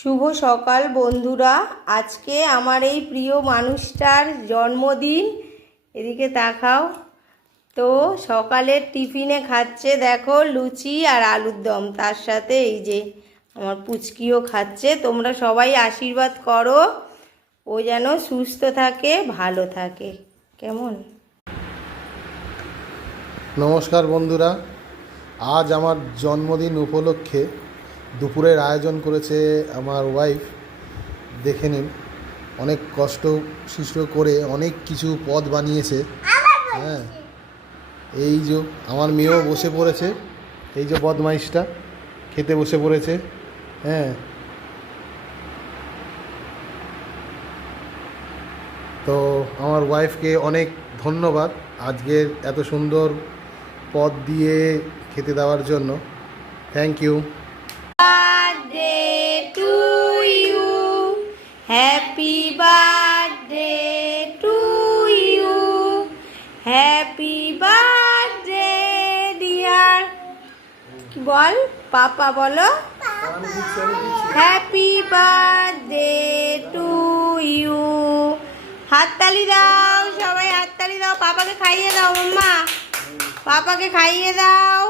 শুভ সকাল বন্ধুরা। আজকে আমার এই প্রিয় মানুষটার জন্মদিন। এদিকে তাকাও তো, সকালের টিফিনে খাচ্ছে দেখো লুচি আর আলুর দম, তার সাথে এই যে আমার পুচকিও খাচ্ছে। তোমরা সবাই আশীর্বাদ করো ও যেন সুস্থ থাকে, ভালো থাকে। কেমন? নমস্কার বন্ধুরা, আজ আমার জন্মদিন উপলক্ষে দুপুরের আয়োজন করেছে আমার ওয়াইফ। দেখে নিন, অনেক কষ্ট সৃষ্ট করে অনেক কিছু পদ বানিয়েছে। হ্যাঁ, এই যে আমার মেয়েও বসে পড়েছে, এই যে বদমাইশটা খেতে বসে পড়েছে। হ্যাঁ, তো আমার ওয়াইফকে অনেক ধন্যবাদ আজকের এত সুন্দর পদ দিয়ে খেতে দেওয়ার জন্য। Thank you. Birthday to you, happy birthday to you, happy birthday dear. কি বল পাপা, বলো হ্যাপি বার্থডে টু ইউ। হাততালি দাও সবাই, হাততালি দাও। পাপাকে খাইয়ে দাও মাম্মা, পাপাকে খাইয়ে দাও,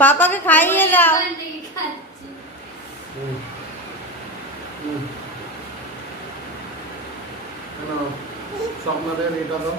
পাপাকে খাইয়ে দাও। স্বপ্নদের এটা তো